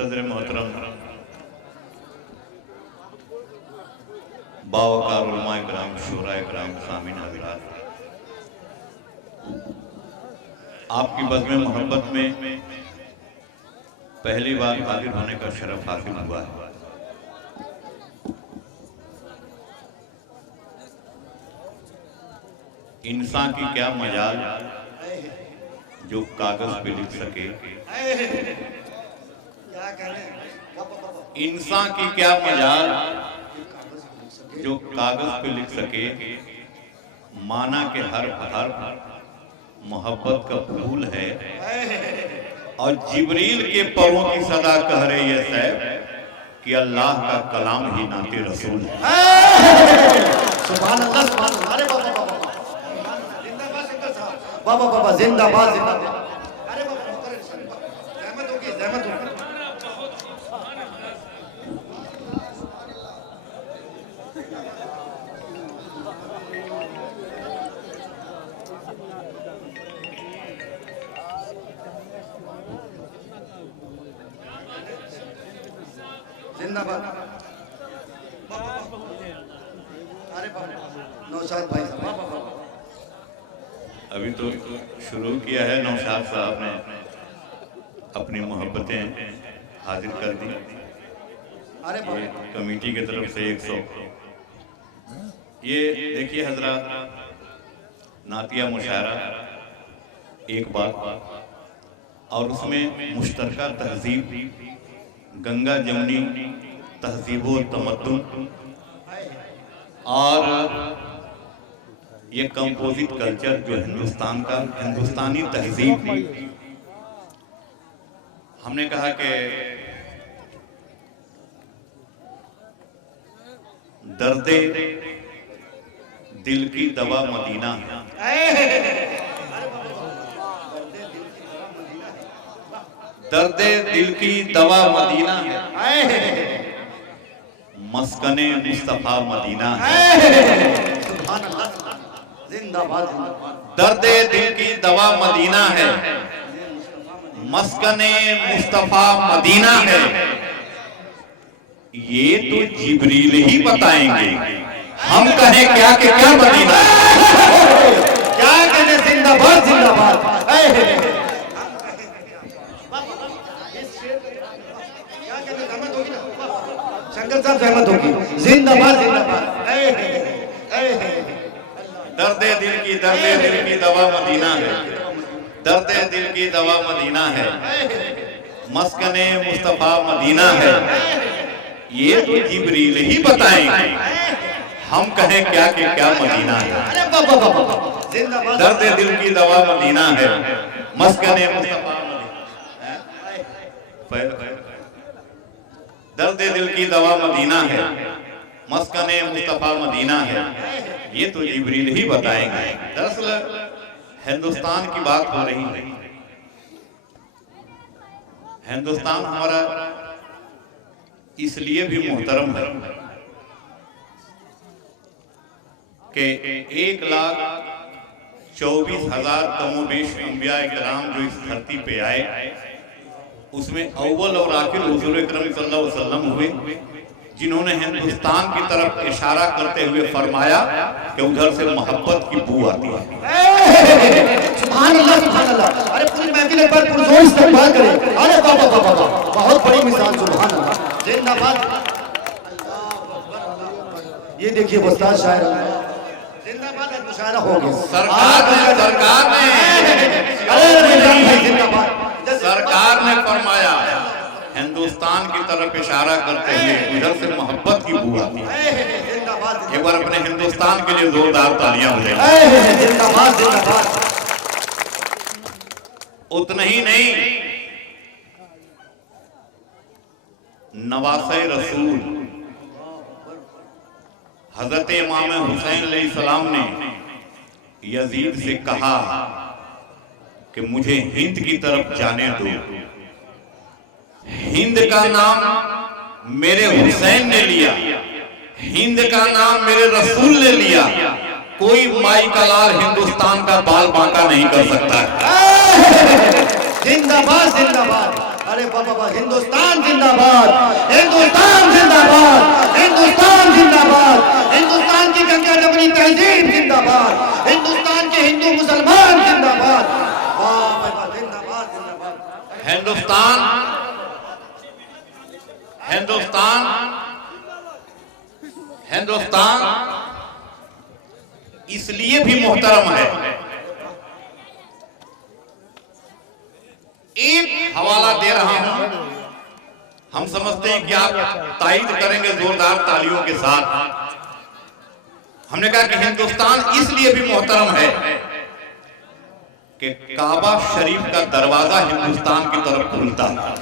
सदर मोहतरम बावकार उलमाए कराम शूराए कराम सामीन हज़रात, आपकी बज़्म मोहब्बत में पहली बार हाजिर होने का शरफ हासिल हुआ है। इंसान की क्या मजाल जो कागज पे लिख सके, इंसान की क्या मजाल जो कागज पे लिख सके, माना के हर मोहब्बत का फूल है और जिब्रील के परों की सदा कह रही है सैफ कि अल्लाह का कलाम ही नाते रसूल है। सुभान अल्लाह, सुभान अल्लाह। अरे बाबा बाबा जिंदाबाद जिंदाबाद। अरे बाबा रहमत होगी, रहमत होगी। जिंदाबाद। अरे बाबा नौशाद भाई साहब, अभी तो शुरू किया है, नौशाद साहब ने अपनी मोहब्बतें हाजिर कर दी। अरे कमेटी की तरफ से 100। ये देखिए हजरात, नातिया मुशायरा एक बात और उसमें मुश्तरका तहजीब, गंगा जमुनी तहजीबो तमद्दुन और ये कंपोजिट कल्चर जो हिंदुस्तान का, हिंदुस्तानी तहजीब। हमने कहा कि दर्दे दिल की दवा मदीना है, दर्दे दिल की दवा मदीना है, मस्कने मुस्तफा मदीना है। जिंदाबाद। दर्दे दिल की दवा मदीना है, मस्कने मुस्तफा मदीना है। ये तो जिब्रील ही बताएंगे, हम कहें क्या कि क्या मदीना है। क्या कहने, जिंदाबाद जिंदाबाद। शंकर साहब सहमत होगी। जिंदाबाद जिंदाबाद। दर्दे दिल की दवा मदीना है, दर्दे दिल की दवा मदीना है, मस्कने मुस्तफा मदीना है। ये तो जिब्रील ही बताएंगे, हम कहें क्या कि क्या मदीना है। दर्दे दिल की दवा मदीना है, मस्कने मुस्तफा मदीना। दर्दे दिल की दवा मदीना है, मस्कने मुस्तफा मदीना है। ये तो जिब्रील ही बताएंगे। दरअसल हिंदुस्तान की बात हो रही है। हिंदुस्तान हमारा इसलिए भी मुहतरम है कि 1,24,000 कमोबेश अंबिया इकराम जो इस धरती पे आए, उसमें अव्वल और आखिर हुजूर अकरम सल्लल्लाहु अलैहि वसल्लम हुए, जिन्होंने हिंदुस्तान की तरफ इशारा करते हुए फरमाया कि उधर से मोहब्बत की बू आती है। सुभान अल्लाह, सुभान अल्लाह। अरे पूरी महफिल एक बार पुरजोर इस्तकबाल करें। अरे बाबा बाबा बाबा, बहुत बड़ी मिसाल। सुभान अल्लाह, जिंदाबाद। ये देखिए उस्ताद शायर, जिंदाबाद। मुशायरा हो गया। सरकार ने फरमाया, हिंदुस्तान की तरफ इशारा करते हुए उधर से मोहब्बत की बू आती है। एक बार अपने हिंदुस्तान के लिए जोरदार तालियां हो जाए। उतना ही नहीं, नवासे रसूल हजरत इमाम हुसैन अलैहिस्सलाम ने यजीद से कहा कि मुझे हिंद की तरफ जाने दो। हिंद का नाम मेरे हुसैन ने लिया, हिंद का नाम मेरे रसूल ने लिया। कोई माई का लाल हिंदुस्तान का बाल बांका नहीं कर सकता। जिंदाबाद जिंदाबाद। अरे अरे बाबा हिंदुस्तान जिंदाबाद, हिंदुस्तान जिंदाबाद, हिंदुस्तान जिंदाबाद, हिंदुस्तान की गंगा जमुनी तहजीब जिंदाबाद, हिंदुस्तान के हिंदू मुसलमान जिंदाबाद, जिंदाबाद जिंदाबाद। हिंदुस्तान हिंदुस्तान हिंदुस्तान इसलिए भी मोहतरम है। एक हवाला दे रहा हूं, हम समझते हैं कि आप तायीद करेंगे जोरदार तालियों के साथ। हमने कहा कि हिंदुस्तान इसलिए भी मोहतरम है कि काबा शरीफ का दरवाजा हिंदुस्तान की तरफ खुलता है।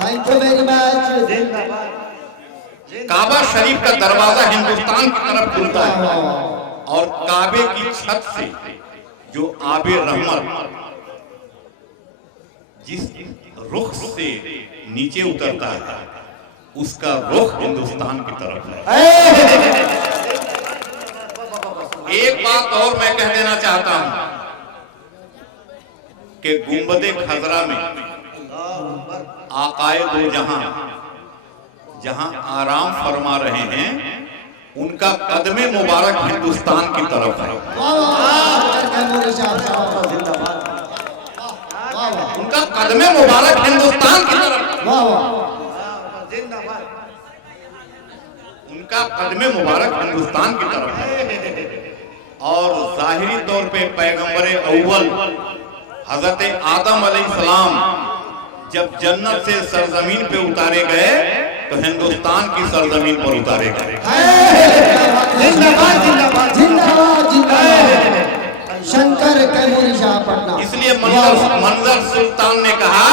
Thank you very much. Kaaba शरीफ का दरवाजा हिंदुस्तान की तरफ खुलता है और काबे की छत से जो आबे रहमत जिस रुख से नीचे उतरता है उसका रुख हिंदुस्तान की तरफ है। एक बात और मैं कह देना चाहता हूं कि गुंबदे खजरा में आकाए दो जहां आराम फरमा रहे हैं उनका कदमे मुबारक हिंदुस्तान की तरफ है। उनका कदमे मुबारक हिंदुस्तान की तरफ, उनका कदमे मुबारक हिंदुस्तान की तरफ है। और जाहिरी तौर पे पैगंबरे अव्वल हजरत आदम अलैहिस्सलाम जब जन्नत से सरजमीन पे उतारे गए तो हिंदुस्तान की सरजमीन पर उतारे गए। जिंदाबाद जिंदाबाद जिंदाबाद जिंदाबाद। शंकर कैमूरी शाह पटना। इसलिए मंजर सुल्तान ने कहा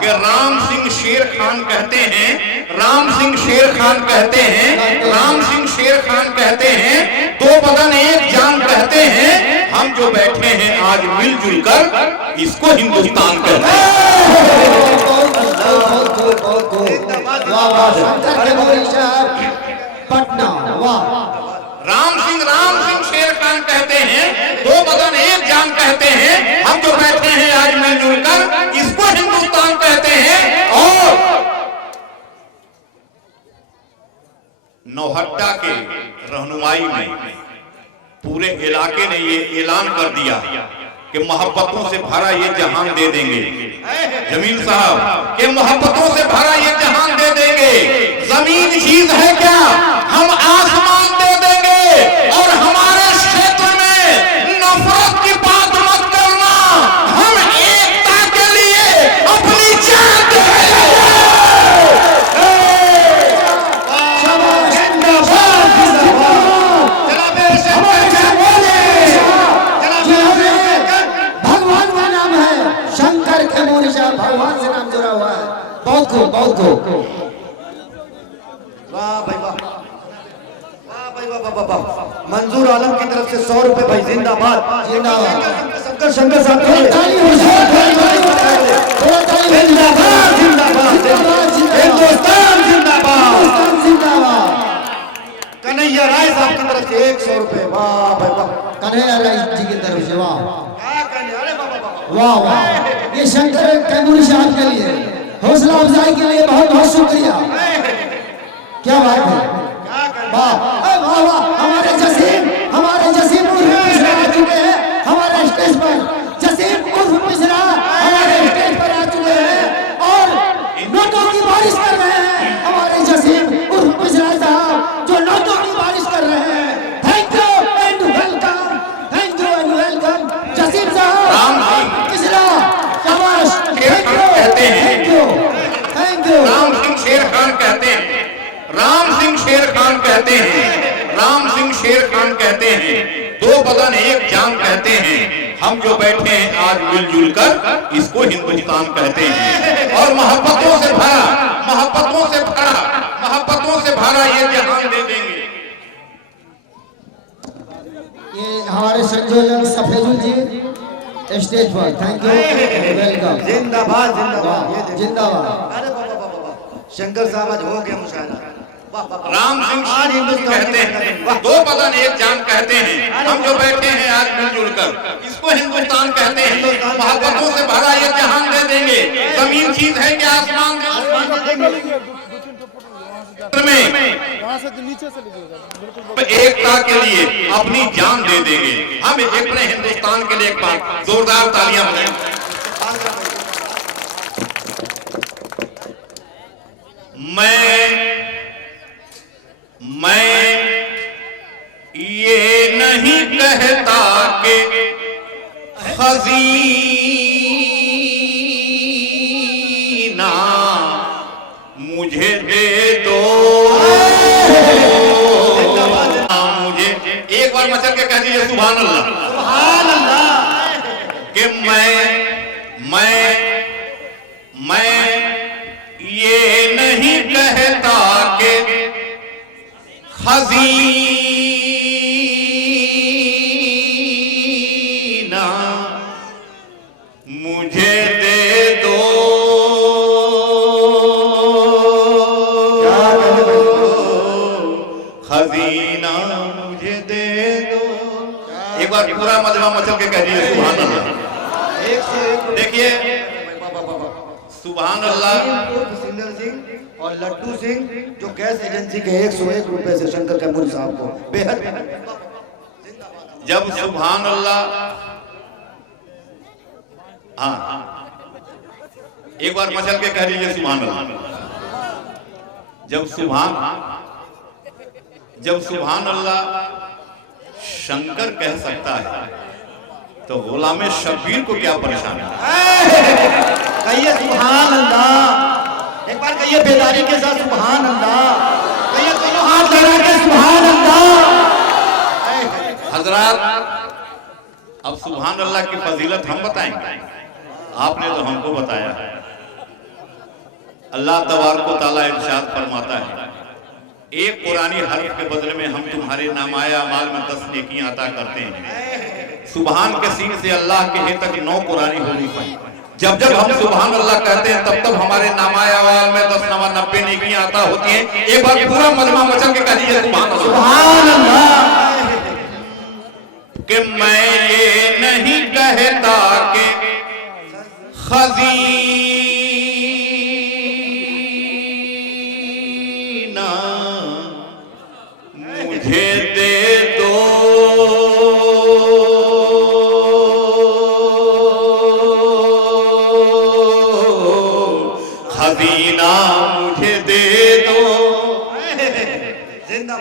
कि राम सिंह शेर खान कहते हैं, राम सिंह शेर खान कहते हैं, राम सिंह शेर खान कहते हैं, दो बदन एक जान कहते हैं, हम जो बैठे हैं आज मिलजुल कर इसको हिंदुस्तान कहते हैं। शंकर कैमूरी शाह पटना। वाह। राम सिंह शेर खान कहते हैं, दो बदन एक जान कहते हैं, हम जो बैठे हैं आज मिलजुल कर इसको हिंदुस्तान कहते हैं। और नौहट्टा के रहनुमाई में पूरे इलाके ने ये ऐलान कर दिया कि मोहब्बतों से भरा ये जहान दे देंगे। जमील साहब के मोहब्बतों से भरा ये जहान दे देंगे। जमीन चीज है क्या, हम आसमान दे देंगे। और हमारे क्षेत्र में नफरत की बात मत करना, हम एकता के लिए अपनी जान दे भगवान का नाम है शंकर कैमूरी शाह, भगवान से नाम जुड़ा हुआ है। बहुत खूब बहुत खूब। वाह भाई वाह, वाह भाई वाह वाह वाह। मंजूर आलम की तरफ से 100 रुपए भाई। जिंदाबाद जिंदाबाद। शंकर शंकर साहब जिंदाबाद जिंदाबाद, हिंदुस्तान जिंदाबाद, जिंदाबाद। कन्हैया राय साहब की तरफ से 100 रुपए। वाह भाई वाह, कन्हैया राय जी की तरफ से। वाह अरे वाह वाह। ये शंकर कैमूरी शाह के लिए हौसला अफजाई के लिए बहुत बहुत शुक्रिया। क्या बात है, वाह वाह वाह। हमारे जसीम उर्फ मिश्रा आ चुके हैं हमारे स्टेज पर। जसीम उर्फ मिश्रा हमारे स्टेज पर आ चुके हैं और नोटों की बारिश कर रहे हैं। हमारे जसीम उर्फ मिश्रा साहब जो नोटों की बारिश कर रहे हैं। Thank you and welcome, thank you and welcome Jasim साहब मिश्रा। शाबाश, thank you thank you thank you. Ram Singh शेर खान कहते हैं, राम सिंह शेर खान कहते हैं, राम सिंह शेर खान कहते हैं, दो बदन एक जान कहते हैं, हम जो बैठे हैं आज मिलजुल कर इसको हिंदुस्तान कहते हैं। और मोहब्बतों से भरा, मोहब्बतों से भरा, मोहब्बतों से भरा ये जहान दे देंगे। ये हमारे संयोजक सफेजुल जी स्टेज पर। Thank you welcome. जिंदाबाद जिंदाबाद, ये देखो। जिंदाबाद। अरे बाबा बाबा, शंकर साहब आज हो गया मुशायरा। राम सिंह आज हिंदुस्तान कहते हैं, दो बदन एक जान कहते हैं। हम जो बैठे हैं आज मिलजुल कर, इसको हिंदुस्तान कहते हैं। मोहब्बतों से भरा ये जहान दे देंगे। जमीन चीज है कि आसमान में नीचे से लीजिएगा। एकता के लिए अपनी जान दे देंगे। हम अपने हिंदुस्तान के लिए एक बार जोरदार तालियां बजाएं। मैं ये नहीं कहता कि खजीना मुझे दे दो, मुझे एक बार मचल के कह दीजिए सुभान अल्लाह, सुभान अल्लाह। कि मैं ये नहीं कहता कि खजीना मुझे दे दो, खजीना मुझे दे दो। एक बार पूरा मजमा मचल के कह दीजिए सुभान अल्लाह। देखिए सुभान अल्लाह। सिंदर सिंह और लड्डू सिंह जो गैस एजेंसी के 101 रुपए से शंकर कैमूरी साहब को बेहद जब सुभान अल्लाह, हाँ एक बार मचल के कह दीजिए सुभान अल्लाह। जब सुभान अल्लाह शंकर कह सकता है तो गुलाम शब्बीर को क्या परेशानी है? कहिए सुभान अल्लाह। एक बार कहिए बेदारी के साथ सुभान अल्लाह। कहिए दोनों हाथ लगा के सुभान अल्लाह। हजरात, अब सुभान अल्लाह की फजीलत हम बताएंगे, आपने तो हमको बताया है। अल्लाह तबारक व तआला इरशाद फरमाता है, एक कुरानी हर्फ के बदले में हम तुम्हारे नामाया माल में 10 नेकियां अता करते हैं। सुभान के सीन से अल्लाह के हे तक 9 कुरानी होनी चाहिए। जब जब हम सुभान अल्लाह कहते हैं तब तब हमारे नामाया माल में 10 नवा 90 नेकियां अता होती हैं। एक बार पूरा मजमा मचल के कह दीजिए सुभान अल्लाह। कि मैं ये नहीं कहता कि खजीना मुझे दे दो, खजीना मुझे दे दो।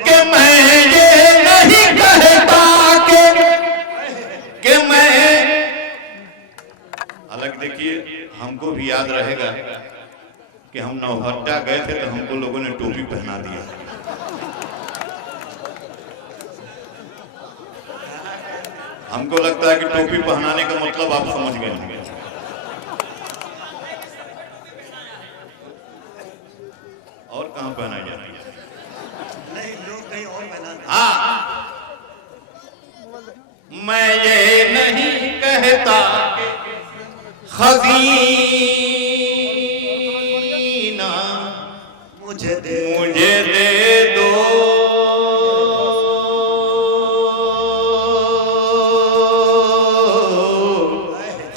कि मैं ये नहीं कहता कि मैं, अलग देखिए हमको भी याद रहेगा कि हम नौहट्टा गए थे तो हमको लोगों ने टोपी पहना दिया। हमको लगता है कि टोपी पहनाने का मतलब आप समझ गए होंगे। और कहां पहनाई जाती है? नहीं, लोग कहीं और पहनाते हैं। हाँ, मैं ये नहीं कहता खजीना मुझे दे दो,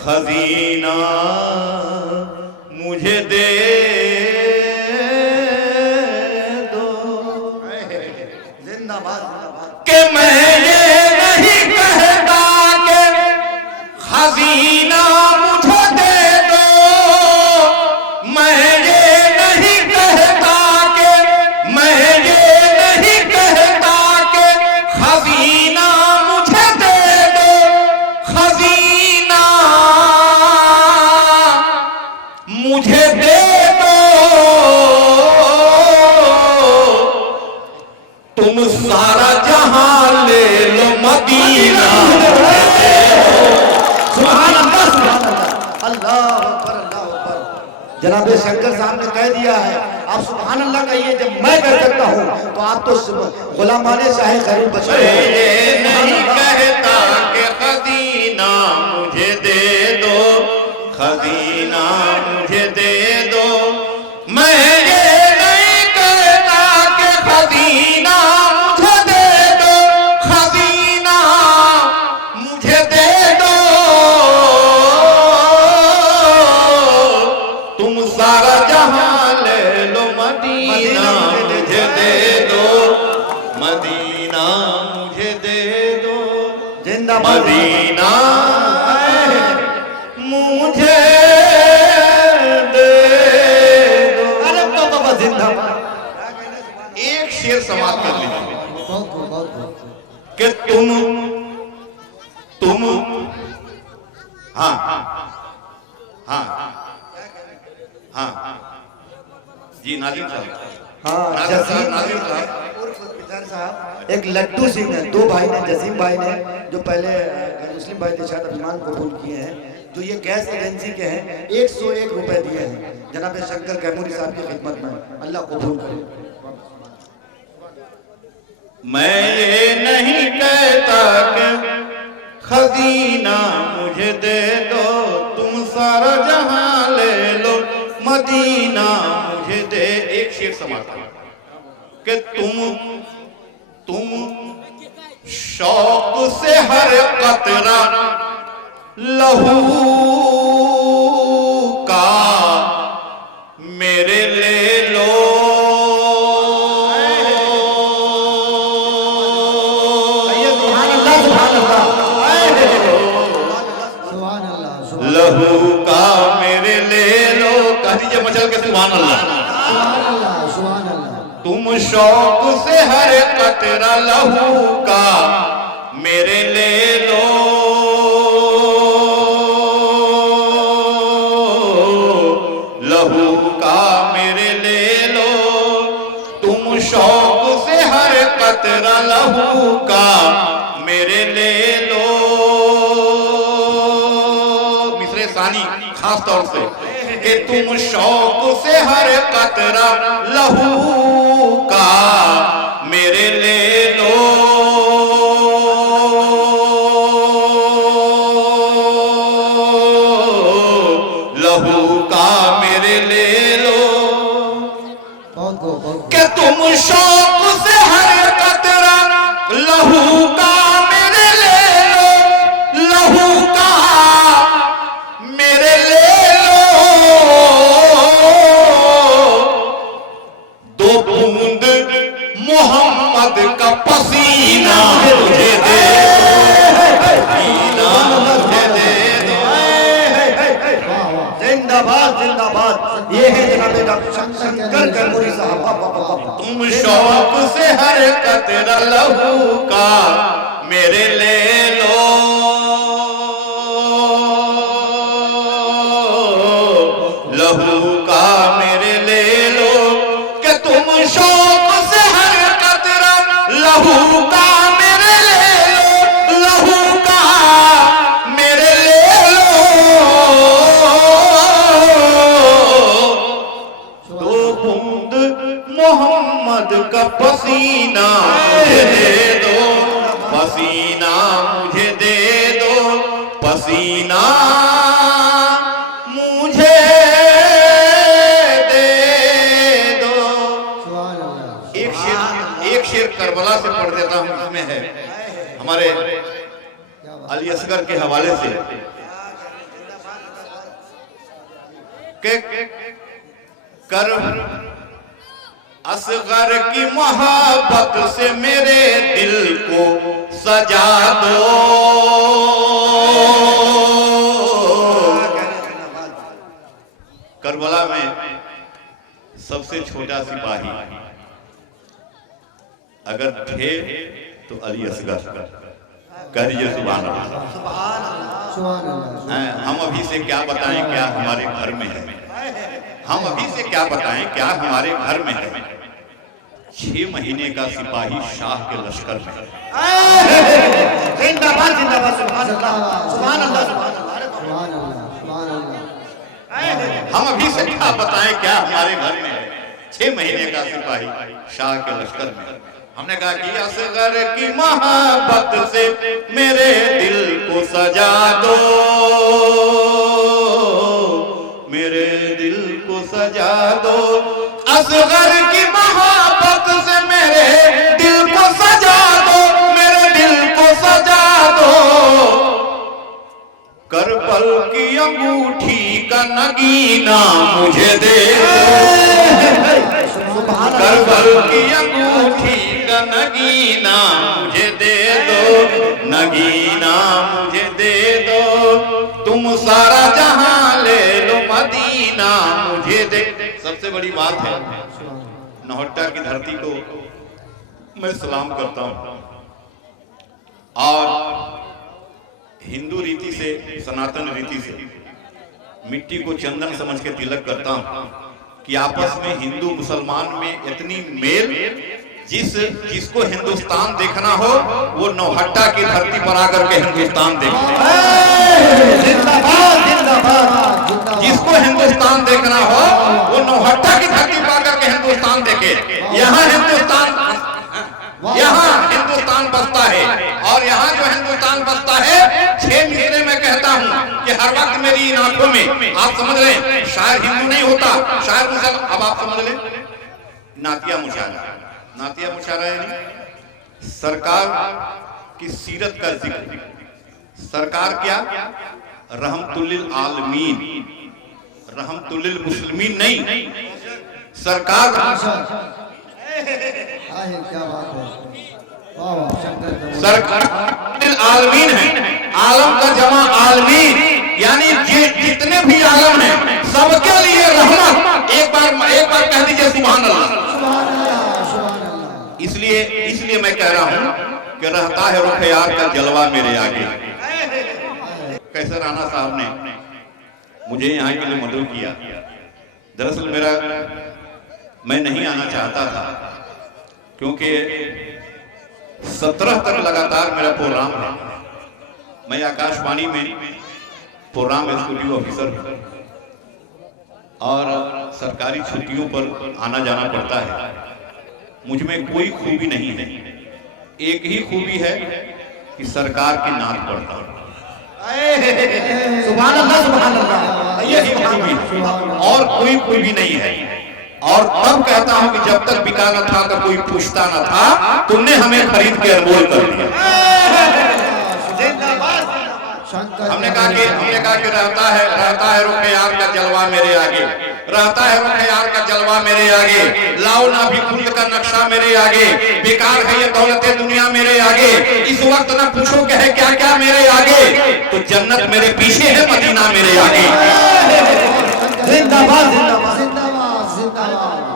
खजीना मुझे दे दो। जिंदाबाद जिंदाबाद। कि मैं ये नहीं कहता कि खजीना मुझे दे दो, मैं ये नहीं कहता कि मैं ये नहीं कहता कि खजीना मुझे दे दो, खजीना मुझे दे दो। तुम सारा जहां ले लो मदीना। सुभान अल्लाह सुभान अल्लाह। अल्लाह अकबर अल्लाह अकबर। जनाब शंकर साहब ने कह दिया है, आप सुभान अल्लाह कहिए। जब मैं कह सकता हूँ तो आप तो गुलामाने शाहे खैरुल बशर हो। ये नहीं कहता कि खजीना मुझे दे दो, खजीना मुझे दे दो। मैं ये नहीं कहता कि मदीना मुझे दे दो, मदीना मुझे दे दो, जिंदाबाद मदीना मुझे दे दो। अरे बाबा जिंदाबाद। एक शेर समाप्त कर लीजिए बहुत खूब, बहुत खूब। कि तुम हाँ हाँ हाँ जी नाजिम साहब, हाँ जसीम नाजिम साहब, उर्फ पितर साहब, एक लड्डू सिंह है, दो भाई ने, जसीम भाई ने जो पहले मुस्लिम भाई थे शायद अभिमान कबूल किए हैं, जो ये गैस एजेंसी के हैं, 101 रुपए दिए हैं जनाब शंकर कैमूरी साहब की खिदमत में, अल्लाह कबूल करे। मैं ये नहीं कहता कि खजीना मुझे दे दो, तुम सारा जहां ले लो, मदीना मुझे दे। एक शेर समाता कि तुम शौक से हर कतरा लहू का मेरे ले लो, सुभान अल्लाह, लहू का मेरे ले लो। कह दीजिए मचल के सुभान अल्लाह। सुभान अल्लाह, सुभान अल्लाह। तुम शौक से हर कतरा लहू का मेरे ले लो, लहू का मेरे ले लो, तुम शौक से हर कतरा लहू का मेरे ले लो। मिसरे सानी खास तौर से कि तुम शौक से हर कतरा लहू का मेरे ले लो, लहू का मेरे ले लो। बहुत खूब, बहुत खूब। कि तुम शौक से हर कतरा लहू का मेरे ले लो, लहू का मेरे ले लो, दो बूंद मोहम्मद का पसीना मुझे दे दो, पसीना मुझे दे दो। वाह, वाह। जिंदाबाद जिंदाबाद। ये है जनाब डॉक्टर शंकर कैमूरी साहब। वाह, वाह, वाह, वाह। तुम शौक से हर कतरा लहू का मेरे ले लो, लहू का मेरे ले लो। कि तुम शौक से हर कतरा लहू का मेरे ले लो, लहू का मेरे ले लो, दो बूंद मोहम्मद का पसीना मुझे दे दो, पसीना मुझे दे दो, पसीना मुझे दे दो। सुभान अल्लाह। एक शेर करबला से पढ़ देता हूँ, इसमें है हमारे क्या बात। अली असगर के हवाले से के कर असगर की मोहब्बत से मेरे दिल को सजा दो, करबला में सबसे छोटा सिपाही अगर थे तो अली असगर। कहिए सुभान अल्लाह। सुभान अल्लाह। हैं, हम अभी से क्या बताएं क्या हमारे घर में है, हम अभी से क्या बताएं क्या हमारे घर में है। 6 महीने का सिपाही शाह के लश्कर में है। जिंदाबाद जिंदाबाद। सुभान अल्लाह, सुभान अल्लाह, सुभान अल्लाह। सुभान अल्लाह, सुभान अल्लाह। हम अभी से क्या बताएं क्या हमारे घर में है। 6 महीने का सिपाही शाह के लश्कर में। हमने कहा कि असगर की मोहब्बत से मेरे दिल को सजा दो, मेरे दिल को सजा दो, असगर की मोहब्बत से मेरे दिल को सजा दो, मेरे दिल को सजा दो, करबल की अंगूठी का नगीना मुझे दे दो। सुभान करबल की अंगूठी का नगीना मुझे दे दो, नगीना मुझे दे दो, तुम सारा जहां ले लो मदीना मुझे दे। सबसे बड़ी बात है, नौहट्टा की धरती को मैं सलाम करता हूं और हिंदू रीति से, सनातन रीति से मिट्टी को चंदन समझ के तिलक करता हूं कि आपस में हिंदू मुसलमान में इतनी मेल, जिसको हिंदुस्तान देखना हो वो नौहट्टा की धरती पर आकर के हिंदुस्तान देखे। जिंदाबाद जिंदाबाद। जिसको हिंदुस्तान देखना हो वो नौहट्टा की धरती पर आकर के हिंदुस्तान देखे। यहाँ हिंदुस्तान बसता है और यहाँ जो हिंदुस्तान बसता है, 6 महीने में कहता हूँ कि हर वक्त मेरी इन आंखों में, आप समझ लें, शायर हिंदू नहीं होता, शायर मुसलमान। अब आप समझ लें, नातिया मुशायरा, नातिया मुशायरा यानी सरकार की सीरत का जिक्र। सरकार क्या? रहमतुल्लिल आलमीन, रहमतुल्लिल मुस्लिमीन नहीं, सरकार क्या बात है, वाह वाह, शंकर सरकार आलमीन है, आलम का जमा आलमीन, यानी जितने भी आलम हैं सबके लिए रहमत। एक बार कह दीजिए सुभान अल्लाह। इसलिए मैं कह रहा हूं कि रहता है रुख यार का जलवा मेरे आगे। कैसे राणा साहब ने मुझे यहाँ के लिए मदद किया। दरअसल मैं नहीं आना चाहता था क्योंकि 17 तक लगातार मेरा प्रोग्राम है। मैं आकाशवाणी में प्रोग्राम स्टूडियो ऑफिसर हूं और सरकारी छुट्टियों पर आना जाना पड़ता है। मुझ में कोई खूबी नहीं है, एक ही खूबी है कि सरकार की नाक पड़ता हूं। सुभान अल्लाह सुभान अल्लाह, यही खूबी है और कोई खूबी नहीं है। और तब कहता हूं कि जब तक बिका न था तो कोई पूछता न था, तुमने हमें खरीद के अनमोल कर दिया। हमने कहा कि रहता है रुख यार का जलवा मेरे आगे, रहता है रुख यार का जलवा मेरे आगे, लाओ ना भी खुद का नक्शा मेरे आगे, बेकार है ये दौलतें दुनिया मेरे आगे, इस वक्त ना पूछो कि है क्या क्या मेरे आगे, तो जन्नत मेरे पीछे है, मदीना मेरे आगे। जिंदाबाद जिंदाबाद जिंदाबाद जिंदाबाद।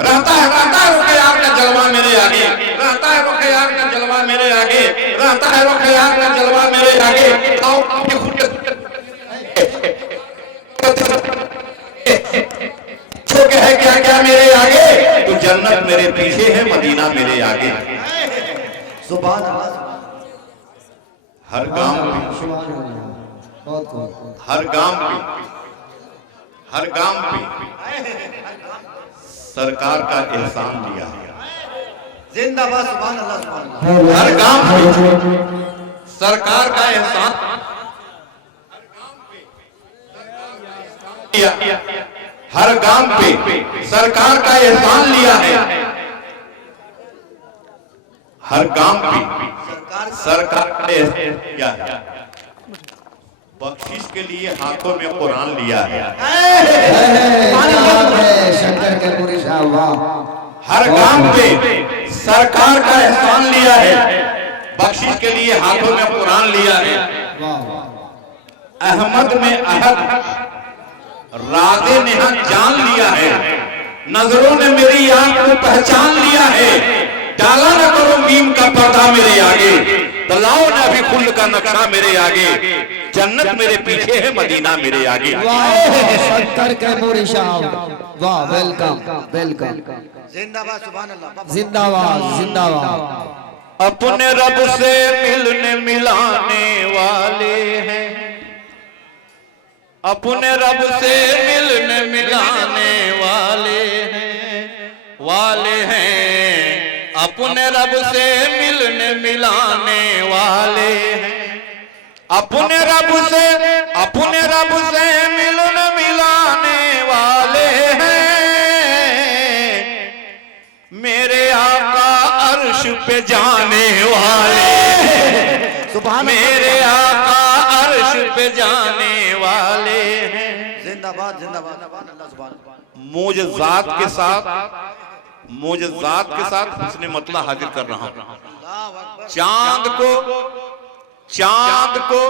रहता है रुख यार का जलवा मेरे आगे, रहता है रुख यार का जलवा मेरे आगे, रहता है रुख यार का जलवा मेरे आगे, आओ अपने खुद के है क्या क्या मेरे आगे, तो जन्नत मेरे पीछे है, मदीना मेरे आगे। सुभान अल्लाह। हर गांव में, बहुत खूब। हर गांव पे सरकार का एहसान लिया है। जिंदाबाद सुभान अल्लाह सुभान अल्लाह। हर गांव पे सरकार का एहसान लिया, हर गांव पे सरकार का एहसान लिया है। हर गांव पे सरकार का एहसान लिया है। बख्शिश के लिए हाथों में कुरान लिया है। शंकर के पूरी साहब, हर गांव पे सरकार का एहसान लिया है, बख्शिश के लिए हाथों में कुरान लिया है। अहमद में अहद, राजे ने जान लिया है, नजरों ने मेरी आंख को पहचान लिया है, डाला न करो मीम का पर्दा मेरे आगे, तो लाओ ना भी खुल का नक्शा मेरे आगे, जन्नत मेरे पीछे है, मदीना मेरे आगे। शंकर के पूरी साहब, वाह, वेलकम वेलकम। जिंदाबाद सुभान अल्लाह। जिंदाबाद जिंदाबाद। अपने रब से मिलने मिलाने वाले हैं, अपने रब से मिलने मिलाने वाले हैं, अपने रब से मिलने मिलाने वाले हैं, अपने रब से मिलने मिलाने वाले हैं, मेरे आका अर्श पे जाने वाले, मेरे आका अर्श पे जाने वाले हैं। जिंदाबाद जिंदाबाद सुभान अल्लाह सुभान अल्लाह। मोजज़ात के साथ मोजज़ात के साथ हुस्न मतला हाजिर कर रहा हूं। चांद को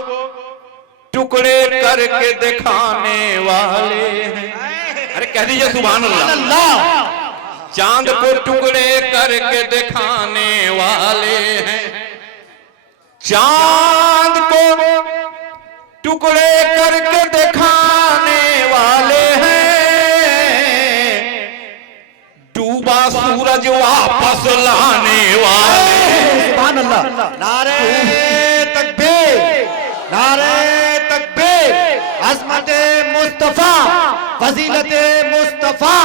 टुकड़े करके दिखाने वाले हैं। अरे कह दीजिए सुभान अल्लाह। चांद को टुकड़े करके दिखाने वाले हैं, चांद को टुकड़े करके दिखाने वाले हैं, डूबा सूरज वापस लाने वाले हैं। सुभान अल्लाह। नारे तकबीर, नारे तकबीर। अज़मते मुस्तफा, फजीलते मुस्तफा।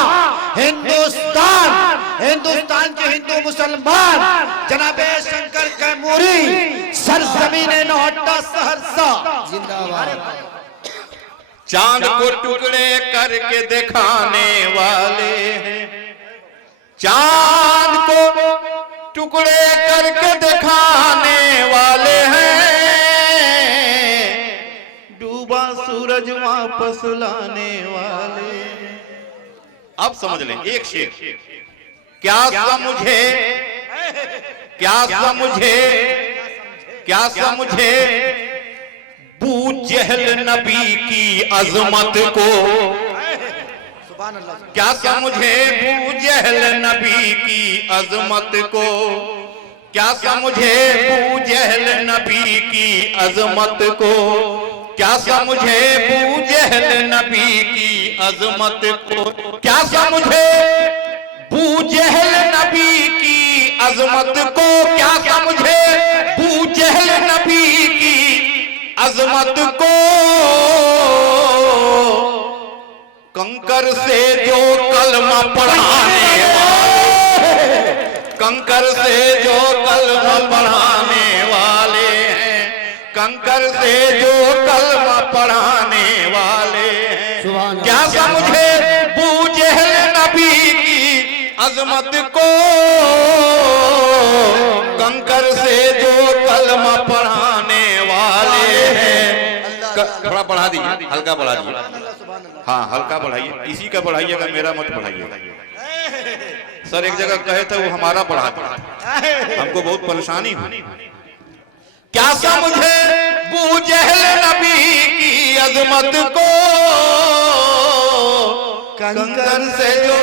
हिंदुस्तान के हिंदू मुसलमान जनाबे शंकर कैमूरी, सरजमीन नौहट्टा सहरसा जिंदाबाद। चांद को टुकड़े करके दिखाने वाले हैं, चांद को टुकड़े करके दिखाने वाले हैं, डूबा सूरज वापस लाने वाले हैं। अब समझ लें एक शेर। क्या समझे, क्या समझे, क्या समझे बू जहल नबी की अजमत को। क्या समझे बू जहल नबी की अजमत को, क्या समझे बू जहल नबी की अजमत को, क्या समझे बू जहल नबी की अजमत को, क्या समझे बू जहल नबी की अजमत को, क्या समझे बू जहल नबी की अजमत को। कंकर से जो कलमा पढ़ाने वाले, कंकर से जो कलमा पढ़ाने वाले हैं, कंकर से जो कलमा पढ़ाने वाले हैं, क्या समझे बू जहल नबी की अजमत को। कंकर से जो कलमा पढ़ाने वाले हैं। थोड़ा बढ़ा दीजिए, हल्का बढ़ा दीजिए। हाँ हल्का बढ़ाइए, इसी का बढ़ाइएगा, मेरा मत बढ़ाइए। सर एक जगह कहे थे वो हमारा बढ़ा दिया, हमको बहुत परेशानी हुई। क्या समझे बू जहल नबी की अजमत को। कंकर से जो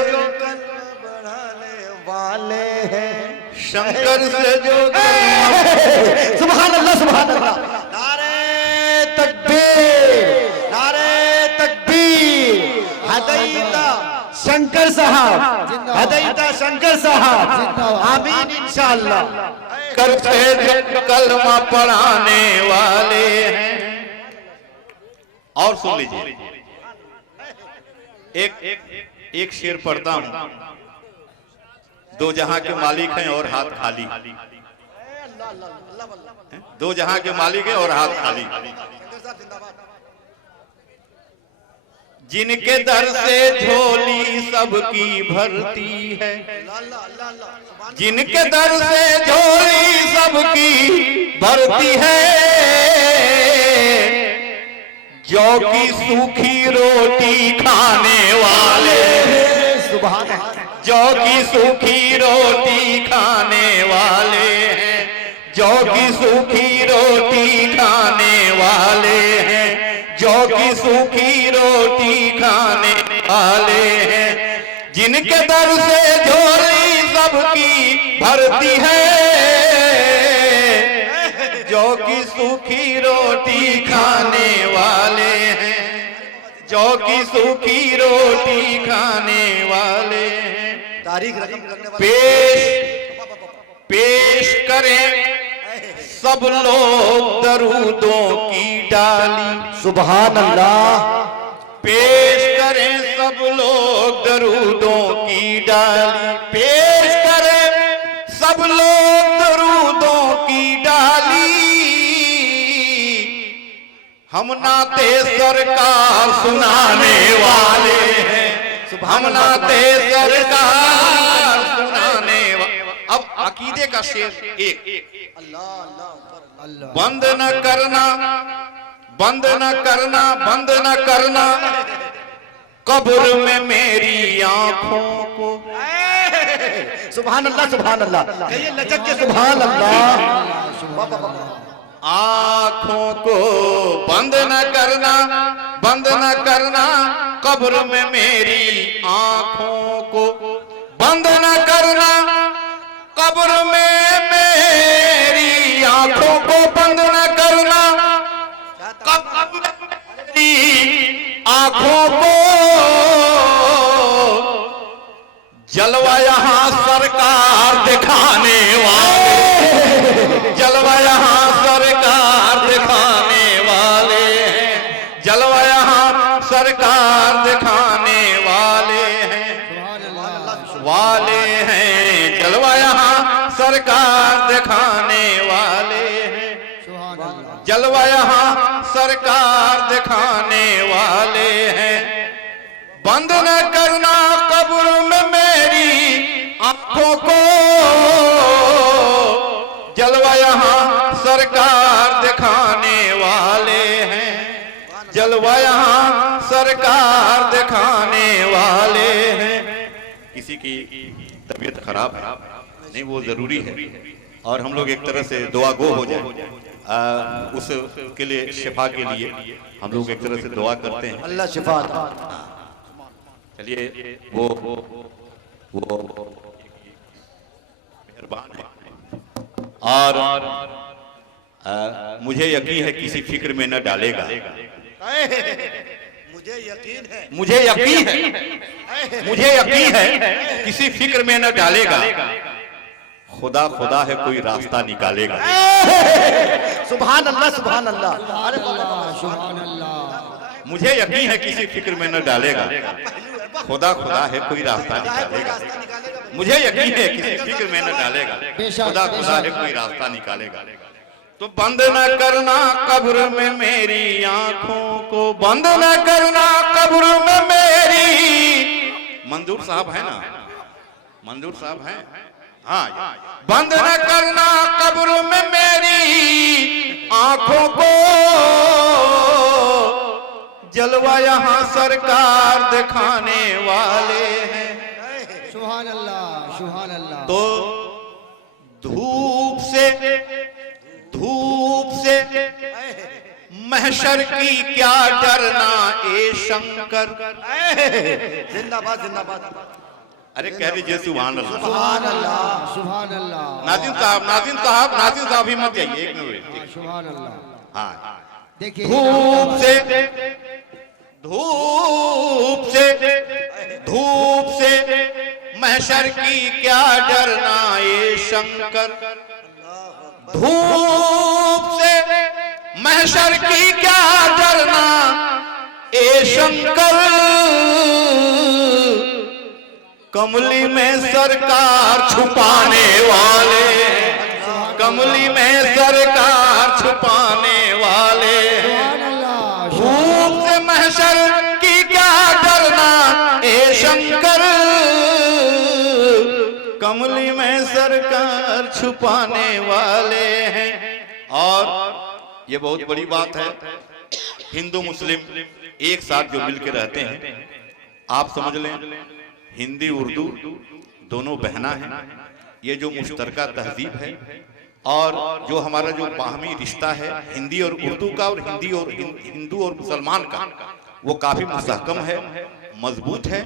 बढ़ाने वाले हैं, शंकर से जो सुभान अल्लाह, सुभान अल्लाह। नारे तकबीर, नारे तकबीर। हदैता शंकर साहब, हदैता शंकर साहब। आमीन इंशाअल्लाह। करते जो कलमा पढ़ाने वाले हैं। और सुन लीजिए, एक शेर पढ़ता हूं। दो जहां के मालिक हैं और हाथ खाली, दो जहां के मालिक हैं और हाथ खाली। जिनके दर से झोली सबकी भरती है, जिनके दर से झोली सबकी भरती है, जौ की सूखी रोटी खाने वाले, सुभान, जौ की सूखी रोटी खाने वाले हैं, जौ की सूखी रोटी खाने वाले हैं, जौ की सूखी रोटी खाने वाले हैं। जिनके दर से झोली सबकी भरती है, जौ की सूखी रोटी खाने वाले हैं, जौ की सूखी रोटी खाने वाले हैं। तारीख रकम लगने वाले पेश करें सब लोग दरूदों की डाली। सुभान अल्लाह। पेश करें सब लोग दरूदों की डाली, पेश करें सब लोग दरूदों की डाली। हम नाते सरकार सुनाने वाले हैं, हम नाते सरकार सुनाने वाले। अब अकीदे का शेर एक। बंद न करना, बंद न करना, बंद न करना कब्र में मेरी आंखों को, सुभान अल्लाह सुभान अल्लाह, कहिए लचक के सुभान अल्लाह। आँखों को बंद न करना, बंद न करना कब्र में मेरी आँखों को बंद न करना, कब्र में मेरी आँखों को बंद न करना, कब्र में मेरी आँखों को जलवा यहाँ सरकार दिखाने वाले, जलवा यहाँ सरकार दिखाने वाले हैं, जलवा यहाँ सरकार दिखाने वाले हैं, जलवा यहाँ सरकार दिखाने वाले हैं, जलवा यहाँ सरकार दिखाने वाले हैं। बंद न करना कब्र में मेरी आंखों को, जलवा यहाँ सरकार दिखाने वाले हैं, जलवा यहाँ सरकार दिखाने वाले हैं। किसी की तबीयत खराब है नहीं, वो जरूरी है और हम लोग एक तरह से दुआ गो हो जाए, उसके लिए शिफा के लिए हम लोग एक तरह से दुआ करते हैं, अल्लाह शिफा। चलिए वो मेहरबान है और मुझे यकीन है किसी फिक्र में न डालेगा, मुझे यकीन है, मुझे यकीन है, मुझे यकीन है किसी फिक्र में न डालेगा, खुदा खुदा है कोई रास्ता निकालेगा। सुभान अल्लाह सुभान अल्लाह। अरे सुभान अल्लाह। मुझे यकीन है किसी फिक्र में न डालेगा, खुदा खुदा है कोई रास्ता निकालेगा। मुझे यकीन है किसी फिक्र में न डालेगा, खुदा खुदा है कोई रास्ता निकालेगा। तो बंद न करना कब्र में मेरी आंखों को, बंद न करना कब्र में मेरी। मंजूर साहब है ना, मंजूर साहब है, हाँ। बंद न करना कब्र में मेरी आंखों को, जलवा यहाँ सरकार दिखाने वाले हैं। सुभान अल्लाह सुभान अल्लाह। तो धूप से महशर की क्या डरना ए शंकर। जिंदाबाद जिंदाबाद। अरे कह लीजिए सुभान अल्लाह सुभान अल्लाह सुभान अल्लाह। नाज़िम साहब ही मत जाइए, एक मिनट। सुभान अल्लाह। हाँ देखिए धूप से महशर की क्या डरना ये शंकर। धूप से महशर की क्या डरना ए शंकर। कमली में सरकार छुपाने वाले, कमली में सरकार छुपाने वाले। धूप से महशर की क्या डरना ए शंकर। कमली में सरकार छुपाने वाले हैं। और ये बहुत बड़ी बात है, हिंदू मुस्लिम एक साथ जो मिलकर रहते हैं, आप समझ लें हिंदी उर्दू दोनों बहना है। ये जो मुश्तरका तहजीब है और जो हमारा जो बाहमी रिश्ता है हिंदी और उर्दू का, और हिंदू और मुसलमान का, वो काफी मुस्तहकम है, मजबूत है।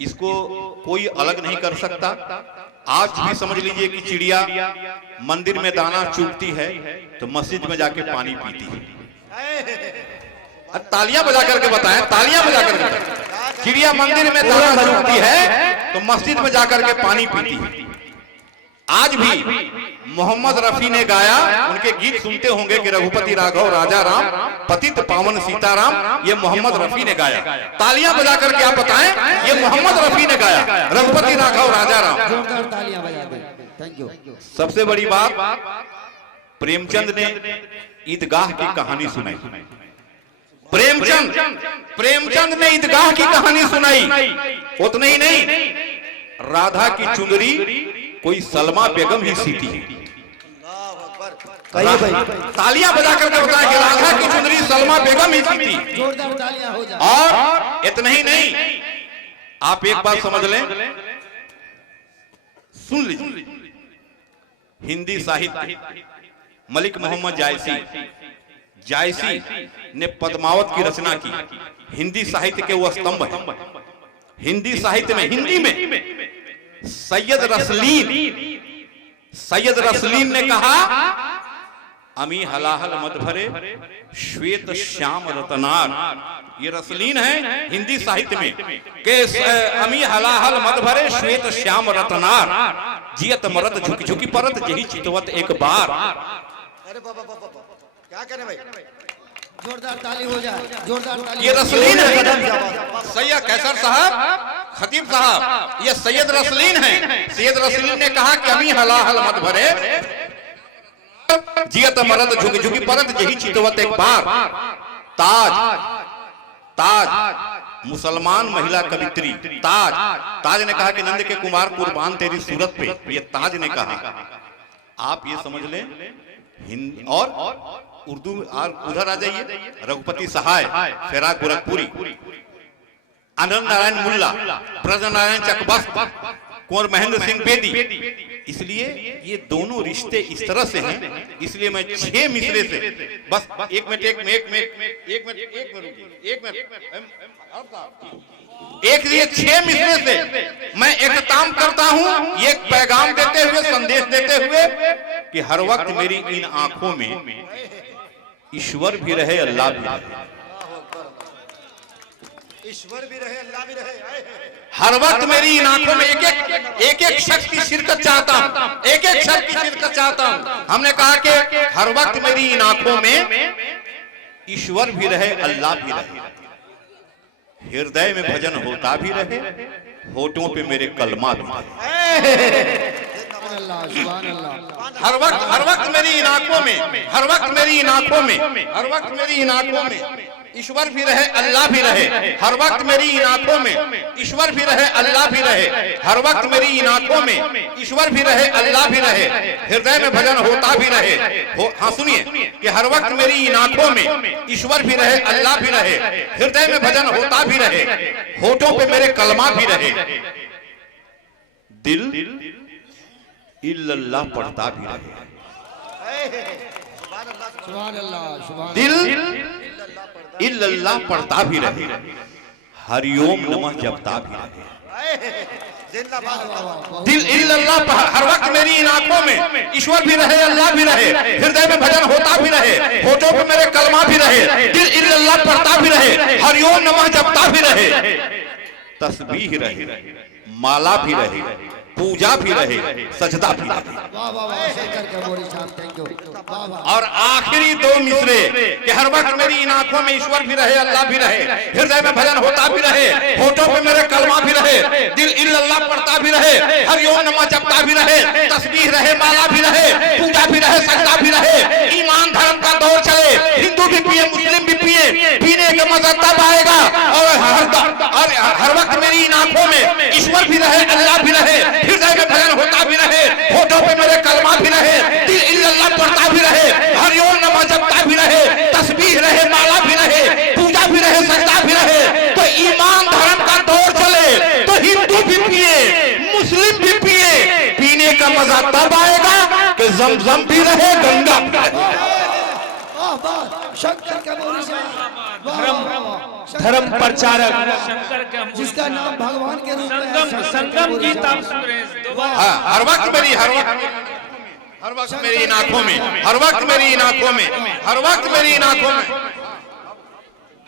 इसको कोई अलग नहीं कर सकता। आज भी समझ लीजिए कि चिड़िया मंदिर में दाना चुगती है तो मस्जिद में जाके पानी पीती है। तालियां बजा करके बताएं, तालियां बजा करके बताएं। चिड़िया मंदिर में दाना चुगती है तो मस्जिद में जाकर के पानी पीती है। आज भी मोहम्मद रफी ने गाया, उनके गीत सुनते होंगे कि रघुपति राघव राजा राम पतित पावन सीताराम, ये मोहम्मद रफी ने गाया। तालियां बजा करके आप बताएं, ये मोहम्मद रफी ने गाया, रघुपति राघव राजा राम। जोरदार तालियां बजा दें। Thank you. सबसे बड़ी बात, प्रेमचंद ने ईदगाह की कहानी सुनाई। प्रेमचंद ने ईदगाह की कहानी सुनाई। उतना ही नहीं, राधा की चुनरी कोई सलमा बेगम ही सीती है। तालियां बजा करके बताया कि राधा की चुनरी सलमा बेगम ही सीती। जोरदार तालियां हो जाए। और इतना ही नहीं, आप एक बात समझ लें, सुन लीजिए, हिंदी साहित्य मलिक मोहम्मद जायसी ने पद्मावत की रचना की। हिंदी साहित्य के वो स्तंभ है। हिंदी साहित्य में, हिंदी में सैयद रसलीन ने कहा, अमी हलाहल मत भरे श्वेत श्याम रतनार। ये रसलीन है हिंदी साहित्य में के अमी हलाहल मत भरे श्वेत श्याम रतनार, जियत मरत झुकी झुकी परत यही चितवत एक बार। अरे बाबा क्या करें भाई, जोरदार ताली हो जाए, जोरदार ताली। ये रसलीन है सैयद कैसर साहब, खतीब साहब, ये सैयद रसलीन है। सैयद रसलीन ने कहा कि अमी हलाहल मत भरे जियत मरद झुकी झुकी परत यही चितवत एक बार। ताज मुसलमान महिला कवित्री ताज ने कहा कि नंद के कुमार कुर्बान तेरी सूरत पे, ये ताज ने कहा। आप ये समझ लें हिंदी और उर्दू में। उधर आ जाइए, रघुपति सहाय, फिराक गोरखपुरी, आनंद नारायण मुल्ला, ब्रज नारायण चकबस्त, कुंवर महेंद्र सिंह बेदी। इसलिए ये दोनों रिश्ते इस तरह से हैं, इसलिए मैं 6 मिसरे से बस एक मिनट ये 6 मिसरे से मैं इख्तिताम करता हूं, ये पैगाम देते हुए, संदेश देते हुए कि हर वक्त मेरी इन आंखों में ईश्वर भी रहे, अल्लाह भी रहे। ईश्वर भी रहे, अल्लाह भी रहे। हर वक्त मेरी इन आंखों में एक एक शख्स की शिरकत चाहता हूं, एक एक शख्स की शिरकत चाहता हूं। हमने कहा कि हर वक्त मेरी इन आंखों में ईश्वर भी रहे, अल्लाह भी रहे। हृदय में भजन होता भी रहे, होठों पे मेरे कलमा भी रहे। हर वक्त मेरी इन आंखों में, हर वक्त मेरी इन आंखों में, हर वक्त मेरी इन आंखों में ईश्वर भी रहे, अल्लाह भी रहे। हर वक्त मेरी इन आंखों में ईश्वर भी रहे, अल्लाह भी रहे। हर वक्त मेरी इन आंखों में ईश्वर भी रहे, अल्लाह भी रहे। हृदय में भजन होता भी रहे। हाँ सुनिए कि हर वक्त मेरी इन आंखों में ईश्वर भी रहे, अल्लाह भी रहे। हृदय में भजन होता भी रहे, होठों पे मेरे कलमा भी रहे। दिल इल्लल्लाह पढ़ता भी रहे, दिल इल्लल्लाह पढ़ता भी रहे, हरिओम नमः जपता भी रहे। दिल इल्लल्लाह, हर वक्त मेरी इन आंखों में ईश्वर भी रहे, अल्लाह भी रहे। हृदय में भजन होता भी रहे, होठों पे मेरे कलमा भी रहे। दिल इल्लल्लाह पढ़ता भी रहे, हरिओम नमः जपता भी रहे। तस्बीह रहे, माला भी रहे, पूजा भी रहे, सजदा भी रहे। और आखिरी 2 मिसरे कि हर वक्त मेरी इन आंखों में ईश्वर भी रहे, अल्लाह भी रहे। हृदय में भजन होता भी रहे, होठों पे मेरे कलमा भी रहे। दिल इल्लल्लाह पढ़ता भी रहे, हरिओम नमः जपता भी रहे। तस्बीह रहे, माला भी रहे, पूजा भी रहे, सजदा भी रहे। ईमान धर्म का दौर चले, हिंदू भी पिए, मुस्लिम भी पिए, पीने का मजा तब आएगा। और हर वक्त मेरी इन आंखों में ईश्वर भी रहे, अल्लाह भी रहे। हृदय में भजन होता भी रहे, होठों पे मेरे कलमा भी रहे। दिल इल्लल्लाह पढ़ता भी रहे, हरिओम नमः जपता भी रहे। तस्बीह रहे, माला भी रहे, पूजा भी रहे, सजदा भी रहे। तो ईमान धर्म का दौर चले तो हिंदू भी पिए, मुस्लिम भी पिए, पीने का मजा तब आएगा कि जमजम भी रहे, गंगा भी रहे। शंकर का धर्म प्रचारक जिसका नाम भगवान के रूप में संगम गीत आप सुन रहे हैं। हाँ, हर वक्त मेरी इन आंखों में, हर वक्त मेरी इन आंखों में, हर वक्त मेरी इन आंखों में,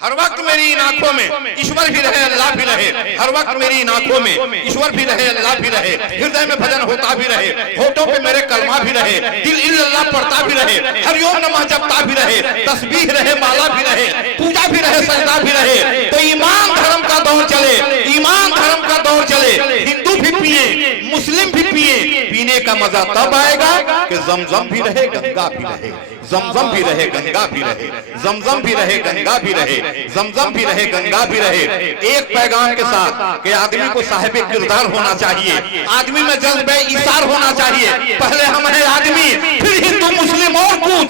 हर वक्त मेरी इन आंखों में ईश्वर भी रहे, अल्लाह भी रहे। हर वक्त मेरी इन आंखों में ईश्वर भी रहे, अल्लाह भी रहे। हृदय में भजन होता भी रहे, होठों पे मेरे कलमा भी रहे। दिल इल्लल्लाह पढ़ता भी रहे, हरिओम नमः जपता भी रहे। तस्बीह रहे, माला भी रहे, पूजा भी रहे, सजदा भी रहे। तो ईमान धर्म का दौर चले, ईमान धर्म का दौर चले। हिंदू भी पिए, मुस्लिम भी पिए, पीने का मजा तब आएगा कि जमजम भी रहे, गंगा भी रहे। जमजम भी रहे, गंगा भी रहे। जमजम भी रहे, गंगा भी रहे। जमजम भी रहे, गंगा भी रहे। एक पैगाम के साथ कि आदमी को साहिब किरदार होना चाहिए, आदमी में जज्बे इसार होना चाहिए। पहले हम हैं आदमी, फिर हिंदू मुस्लिम और कुछ।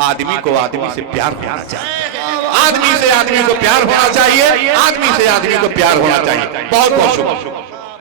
आदमी को आदमी से प्यार होना चाहिए, आदमी से आदमी को प्यार होना चाहिए, आदमी से आदमी को प्यार होना चाहिए। बहुत बहुत शुक्रिया।